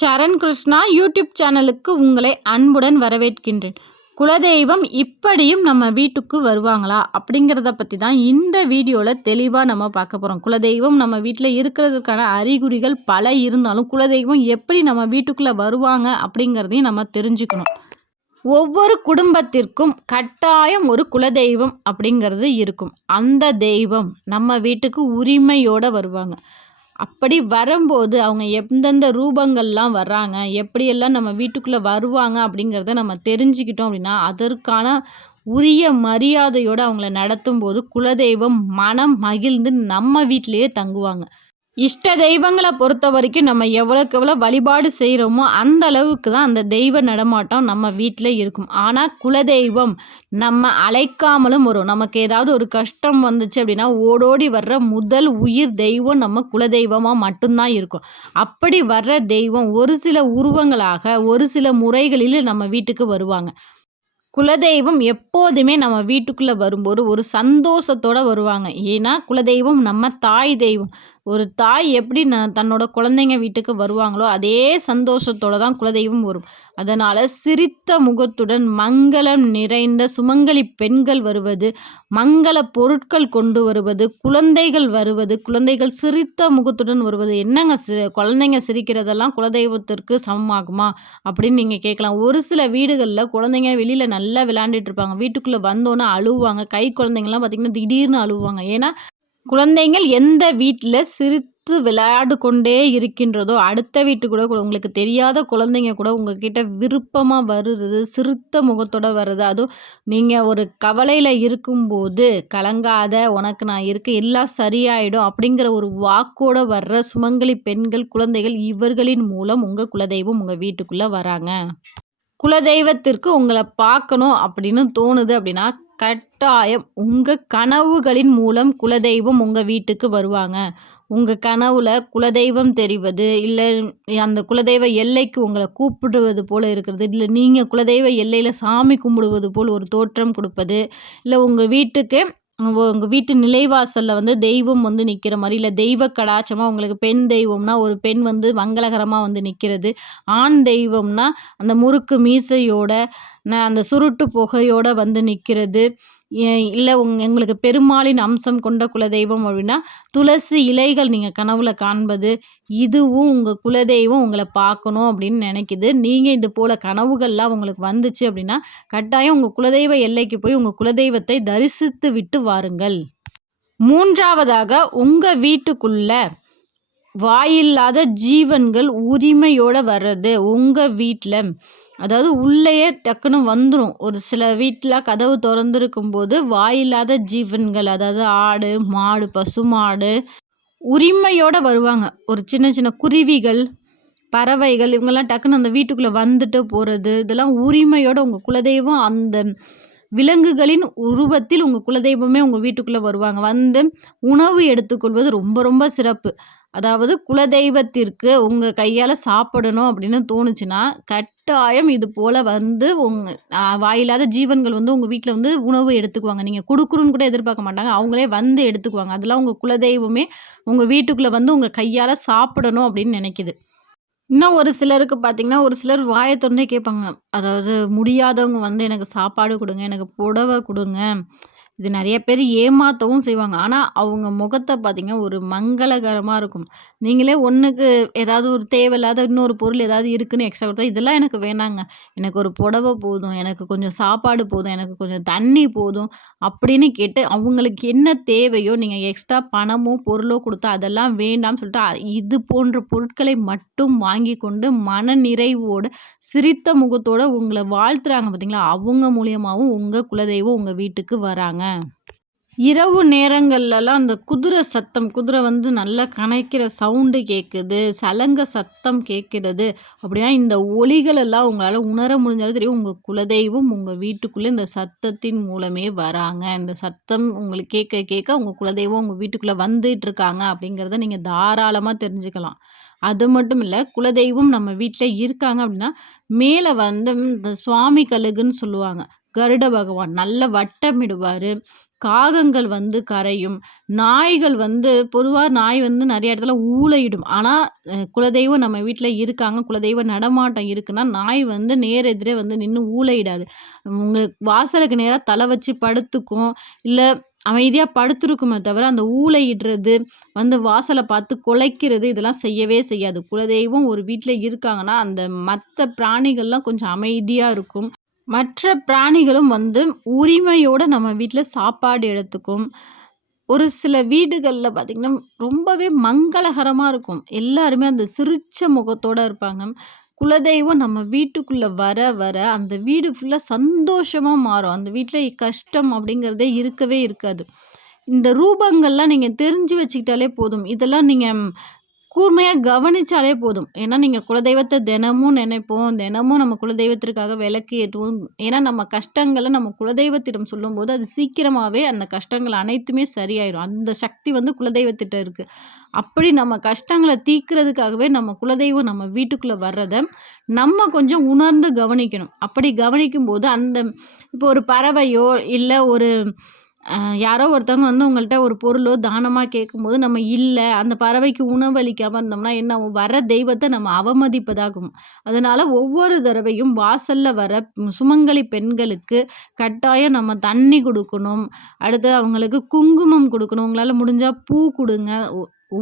சரண் Krishna YouTube சேனலுக்கு உங்களை அன்புடன் வரவேற்கின்றேன். குலதெய்வம் இப்படியும் நம்ம வீட்டுக்கு வருவாங்களா? அப்படிங்கிறத பற்றி தான் இந்த வீடியோவில் தெளிவாக நம்ம பார்க்க போகிறோம் குலதெய்வம் நம்ம வீட்டில் இருக்கிறதுக்கான அறிகுறிகள் பல இருந்தாலும் குலதெய்வம் எப்படி நம்ம வீட்டுக்குள்ளே வருவாங்க அப்படிங்கிறதையும் நம்ம தெரிஞ்சுக்கணும். ஒவ்வொரு குடும்பத்திற்கும் கட்டாயம் ஒரு குலதெய்வம் அப்படிங்கிறது இருக்கும். அந்த தெய்வம் நம்ம வீட்டுக்கு உரிமையோடு வருவாங்க. அப்படி வரும்போது அவங்க எந்தெந்த ரூபங்கள்லாம் வர்றாங்க எப்படியெல்லாம் நம்ம வீட்டுக்குள்ளே வருவாங்க அப்படிங்கிறத நம்ம தெரிஞ்சுக்கிட்டோம் அப்படின்னா அதற்கான உரிய மரியாதையோடு அவங்கள நடத்தும்போது குலதெய்வம் மனம் மகிழ்ந்து நம்ம வீட்டிலேயே தங்குவாங்க. இஷ்ட தெய்வங்களை பொறுத்த வரைக்கும் நம்ம எவ்வளோக்கு எவ்வளோ வழிபாடு செய்கிறோமோ அந்த அளவுக்கு தான் அந்த தெய்வ நடமாட்டம் நம்ம வீட்டில் இருக்கும். ஆனால் குலதெய்வம் நம்ம அழைக்காமலும் வரும். நமக்கு ஏதாவது ஒரு கஷ்டம் வந்துச்சு அப்படின்னா ஓடோடி வர்ற முதல் உயிர் தெய்வம் நம்ம குலதெய்வமாக மட்டும்தான் இருக்கும். அப்படி வர்ற தெய்வம் ஒரு சில உருவங்களாக ஒரு சில முறைகளில் நம்ம வீட்டுக்கு வருவாங்க. குலதெய்வம் எப்போதுமே நம்ம வீட்டுக்குள்ளே வரும்போது ஒரு சந்தோஷத்தோடு வருவாங்க. ஏன்னா குலதெய்வம் நம்ம தாய் தெய்வம். ஒரு தாய் எப்படி ந தன்னோட குழந்தைங்க வீட்டுக்கு வருவாங்களோ அதே சந்தோஷத்தோடு தான் குலதெய்வம் வரும். அதனால் சிரித்த முகத்துடன் மங்களம் நிறைந்த சுமங்கலி பெண்கள் வருவது மங்கள பொருட்கள் கொண்டு வருவது குழந்தைகள் வருவது குழந்தைகள் சிரித்த முகத்துடன் வருவது என்னங்க சி குழந்தைங்க சிரிக்கிறதெல்லாம் குலதெய்வத்திற்கு சமமாகுமா? அப்படின்னு நீங்கள் கேட்கலாம். ஒரு சில வீடுகளில் குழந்தைங்க வெளியில் நல்லா விளையாண்டுட்டு இருப்பாங்க. வீட்டுக்குள்ளே வந்தோன்னே அழுவாங்க கை குழந்தைங்கள்லாம் பார்த்திங்கன்னா திடீர்னு அழுவாங்க ஏன்னா குழந்தைங்கள் எந்த வீட்டில் சிரித்து விளையாடு கொண்டே இருக்கின்றதோ அடுத்த வீட்டு கூட உங்களுக்கு தெரியாத குழந்தைங்க கூட உங்ககிட்ட விருப்பமாக வருது சிரித்த முகத்தோட வருது. அதுவும் நீங்கள் ஒரு கவலையில் இருக்கும்போது கலங்காத உனக்கு நான் இருக்க எல்லாம் சரியாயிடும் அப்படிங்கிற ஒரு வாக்கோட வர்ற சுமங்கலி பெண்கள் குழந்தைகள் இவர்களின் மூலம் உங்கள் குலதெய்வம் உங்கள் வீட்டுக்குள்ளே வராங்க. குலதெய்வத்திற்கு உங்களை பார்க்கணும் அப்படின்னு தோணுது அப்படின்னா கட்டாயம். உங்கள் கனவுகளின் மூலம் குலதெய்வம் உங்கள் வீட்டுக்கு வருவாங்க. உங்கள் கனவுல குலதெய்வம் தெரிவது இல்லை அந்த குலதெய்வ எல்லைக்கு உங்களை கூப்பிடுவது போல் இருக்கிறது இல்லை நீங்கள் குலதெய்வ எல்லையில் சாமி கும்பிடுவது போல் ஒரு தோற்றம் கொடுப்பது இல்லை உங்கள் வீட்டுக்கு உங்கள் வீட்டு நிலைவாசலில் வந்து தெய்வம் வந்து நிற்கிற மாதிரி இல்லை தெய்வ கடாச்சமாக உங்களுக்கு பெண் தெய்வம்னா ஒரு பெண் வந்து மங்களகரமாக வந்து நிற்கிறது ஆண் தெய்வம்னா அந்த முறுக்கு மீசையோட அந்த சுருட்டு புகையோடு வந்து நிற்கிறது இல்லை உங் எங்களுக்கு பெருமாளின் அம்சம் கொண்ட குலதெய்வம் அப்படின்னா துளசி இலைகள் நீங்கள் கனவுல காண்பது. இதுவும் உங்கள் குலதெய்வம் உங்களை பார்க்கணும் அப்படின்னு நினைக்கிது. நீங்கள் இது போல் கனவுகள்லாம் உங்களுக்கு வந்துச்சு அப்படின்னா கட்டாயம் உங்கள் குலதெய்வ எல்லைக்கு போய் உங்கள் குலதெய்வத்தை தரிசித்து விட்டு வாருங்கள். மூன்றாவதாக உங்கள் வீட்டுக்குள்ள வாயில்லாத ஜீவன்கள் உரிமையோடு வர்றது. உங்கள் வீட்டில் அதாவது உள்ளேயே டக்குன்னு வந்துடும் ஒரு சில வீட்டில் கதவு திறந்துருக்கும் போது வாயில்லாத ஜீவன்கள் அதாவது ஆடு மாடு பசுமாடு உரிமையோடு வருவாங்க. ஒரு சின்ன சின்ன குருவிகள் பறவைகள் இவங்கெல்லாம் டக்குன்னு அந்த வீட்டுக்குள்ளே வந்துட்டு போகிறது இதெல்லாம் உரிமையோட உங்கள் குலதெய்வம் அந்த விலங்குகளின் உருவத்தில் உங்கள் குலதெய்வமே உங்கள் வீட்டுக்குள்ளே வருவாங்க. வந்து உணவு எடுத்துக்கொள்வது ரொம்ப ரொம்ப சிறப்பு. அதாவது குலதெய்வத்திற்கு உங்கள் கையால் சாப்பிடணும் அப்படின்னு தோணுச்சுன்னா கட்டாயம் இது போல் வந்து உங்கள் வாயில்லாத ஜீவன்கள் வந்து உங்கள் வீட்டில் வந்து உணவு எடுத்துக்குவாங்க. நீங்கள் கொடுக்குறோன்னு கூட எதிர்பார்க்க மாட்டாங்க. அவங்களே வந்து எடுத்துக்குவாங்க. அதெல்லாம் உங்கள் குலதெய்வமே உங்கள் வீட்டுக்குள்ளே வந்து உங்கள் கையால் சாப்பிடணும் அப்படின்னு நினைக்கிது. இன்னும் ஒரு சிலருக்கு பார்த்தீங்கன்னா ஒரு சிலர் வாயை திறந்தே கேட்பாங்க. அதாவது முடியாதவங்க வந்து எனக்கு சாப்பாடு கொடுங்க எனக்கு புடவை கொடுங்க இது நிறைய பேர் ஏமாற்றவும் செய்வாங்க. ஆனால் அவங்க முகத்தை பார்த்தீங்கன்னா ஒரு மங்களகரமாக இருக்கும். நீங்களே ஒன்றுக்கு ஏதாவது ஒரு தேவையில்லாத இன்னொரு பொருள் ஏதாவது இருக்குன்னு எக்ஸ்ட்ரா கொடுத்தா இதெல்லாம் எனக்கு வேணாங்க. எனக்கு ஒரு புடவை போதும். எனக்கு கொஞ்சம் சாப்பாடு போதும். எனக்கு கொஞ்சம் தண்ணி போதும். அப்படின்னு கேட்டு அவங்களுக்கு என்ன தேவையோ நீங்கள் எக்ஸ்ட்ரா பணமோ பொருளோ கொடுத்தா அதெல்லாம் வேண்டாம்னு சொல்லிட்டு இது போன்ற பொருட்களை மட்டும் வாங்கி கொண்டு மன நிறைவோடு சிரித்த முகத்தோடு உங்களை வாழ்த்துறாங்க. பார்த்தீங்களா? அவங்க மூலியமாகவும் உங்கள் குலதெய்வம் உங்கள் வீட்டுக்கு வராங்க. இரவு நேரங்கள்லலாம் அந்த குதிரை சத்தம் குதிரை வந்து நல்லா கனைக்கிற சவுண்டு கேட்குது சலங்க சத்தம் கேட்கிறது அப்படின்னா இந்த ஒலிகளெல்லாம் உங்களால் உணர முடிஞ்சாலும் தெரியும் உங்கள் குலதெய்வம் உங்கள் வீட்டுக்குள்ளே இந்த சத்தத்தின் மூலமே வராங்க. இந்த சத்தம் உங்களுக்கு கேட்க கேட்க உங்கள் குலதெய்வம் உங்கள் வீட்டுக்குள்ளே வந்துட்டு இருக்காங்க அப்படிங்கிறத நீங்கள் தாராளமாக தெரிஞ்சுக்கலாம். அது மட்டும் இல்லை குலதெய்வம் நம்ம வீட்டில் இருக்காங்க அப்படின்னா மேலே வந்து இந்த சுவாமி கழுகுன்னு சொல்லுவாங்க. கருட பகவான் நல்ல வட்டமிடுவார் காகங்கள் வந்து கரையும். நாய்கள் வந்து பொதுவாக நாய் வந்து நிறைய இடத்துல ஊழையிடும் ஆனால் குலதெய்வம் நம்ம வீட்டில் இருக்காங்க குலதெய்வ நடமாட்டம் இருக்குன்னா நாய் வந்து நேர் எதிரே வந்து நின்று ஊழையிடாது உங்களுக்கு வாசலுக்கு நேராக தலை வச்சு படுத்துக்கும். இல்லை அமைதியாக படுத்துருக்குமே தவிர அந்த ஊழையிடுறது வந்து வாசலை பார்த்து குலைக்கிறது இதெல்லாம் செய்யவே செய்யாது. குலதெய்வம் ஒரு வீட்டில் இருக்காங்கன்னா அந்த மற்ற பிராணிகள்லாம் கொஞ்சம் அமைதியாக இருக்கும். மற்ற பிராணிகளும் வந்து உரிமையோடு நம்ம வீட்டில் சாப்பாடு எடுத்துக்கும். ஒரு சில வீடுகளில் பார்த்திங்கன்னா ரொம்பவே மங்களகரமாக இருக்கும். எல்லாருமே அந்த சிரிச்ச முகத்தோடு இருப்பாங்க. குலதெய்வம் நம்ம வீட்டுக்குள்ளே வர வர அந்த வீடு ஃபுல்லாக சந்தோஷமாக மாறும். அந்த வீட்டில் கஷ்டம் அப்படிங்கிறதே இருக்கவே இருக்காது. இந்த ரூபங்கள்லாம் நீங்கள் தெரிஞ்சு வச்சுக்கிட்டாலே போதும். இதெல்லாம் நீங்கள் கூர்மையாக கவனித்தாலே போதும். ஏன்னா நீங்கள் குலதெய்வத்தை தினமும் நினைப்போம். தினமும் நம்ம குலதெய்வத்திற்காக விளக்கு ஏற்றுவோம். ஏன்னா நம்ம கஷ்டங்களை நம்ம குலதெய்வத்திடம் சொல்லும்போது அது சீக்கிரமாகவே அந்த கஷ்டங்கள் அனைத்துமே சரியாயிடும் அந்த சக்தி வந்து குலதெய்வத்திட்ட இருக்குது அப்படி நம்ம கஷ்டங்களை தீக்கிறதுக்காகவே நம்ம குலதெய்வம் நம்ம வீட்டுக்குள்ளே வர்றதை நம்ம கொஞ்சம் உணர்ந்து கவனிக்கணும். அப்படி கவனிக்கும்போது அந்த இப்போ ஒரு பறவையோ இல்லை ஒரு யாரோ ஒருத்தவங்க வந்து உங்கள்கிட்ட ஒரு பொருளோ தானமாக கேட்கும்போது நம்ம இல்லை அந்த பறவைக்கு உணவளிக்காமல் இருந்தோம்னா என்ன வர தெய்வத்தை நம்ம அவமதிப்பதாகும். அதனால் ஒவ்வொரு தடவையும் வாசலில் வர சுமங்கலி பெண்களுக்கு கட்டாயம் நம்ம தண்ணி கொடுக்கணும். அடுத்து அவங்களுக்கு குங்குமம் கொடுக்கணும். உங்களால் முடிஞ்சால் பூ கொடுங்க.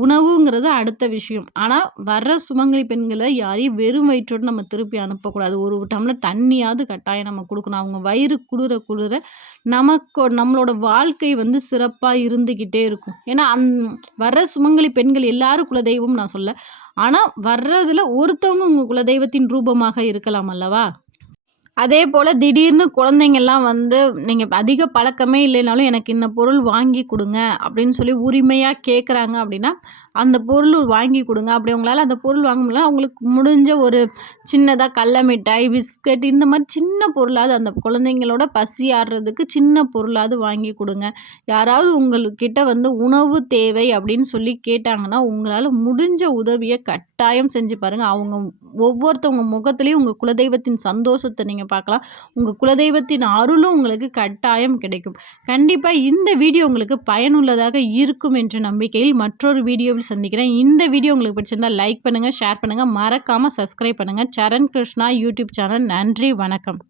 உணவுங்கிறது அடுத்த விஷயம். ஆனால் வர்ற சுமங்கலி பெண்களை யாரையும் வெறும் வயிற்றோடு நம்ம திருப்பி அனுப்பக்கூடாது. ஒரு டம்ளர் தண்ணியாவது கட்டாயம் நம்ம கொடுக்கணும். அவங்க வயிறு குளிர குளிர நமக்கு நம்மளோட வாழ்க்கை வந்து சிறப்பாக இருந்துக்கிட்டே இருக்கும். ஏன்னா அந் வர்ற சுமங்கலி பெண்கள் எல்லாரும் குலதெய்வம் நான் சொல்ல. ஆனால் வர்றதில் ஒருத்தவங்க உங்கள் குலதெய்வத்தின் ரூபமாக இருக்கலாம் அல்லவா? அதே போல் திடீர்னு குழந்தைங்கள்லாம் வந்து நீங்கள் அதிக பழக்கமே இல்லைனாலும் எனக்கு இந்த பொருள் வாங்கி கொடுங்க அப்படின்னு சொல்லி உரிமையாக கேட்குறாங்க அப்படின்னா அந்த பொருள் வாங்கி கொடுங்க. அப்படி உங்களால் அந்த பொருள் வாங்க முடியல அவங்களுக்கு முடிஞ்ச ஒரு சின்னதாக கடல மிட்டாய் பிஸ்கட் இந்த மாதிரி சின்ன பொருளாவது அந்த குழந்தைங்களோட பசி ஆடுறதுக்கு சின்ன பொருளாவது வாங்கி கொடுங்க. யாராவது உங்கள்கிட்ட வந்து உணவு தேவை அப்படின்னு சொல்லி கேட்டாங்கன்னா உங்களால் முடிஞ்ச உதவியை கட்டாயம் செஞ்சு பாருங்கள் அவங்க ஒவ்வொருத்தவங்க முகத்துலேயும் உங்கள் குலதெய்வத்தின் சந்தோஷத்தை நீங்கள் நீங்கள் பார்க்கலாம். உங்கள் குலதெய்வத்தின் அருளும் உங்களுக்கு கட்டாயம் கிடைக்கும். கண்டிப்பாக இந்த வீடியோ உங்களுக்கு பயனுள்ளதாக இருக்கும் என்ற நம்பிக்கையில் மற்றொரு வீடியோவில் சந்திக்கிறேன். இந்த வீடியோ உங்களுக்கு பிடிச்சிருந்தால் லைக் பண்ணுங்கள் ஷேர் பண்ணுங்கள் மறக்காமல் சப்ஸ்கிரைப் பண்ணுங்கள் சரண் கிருஷ்ணா யூடியூப் சேனல். நன்றி வணக்கம்.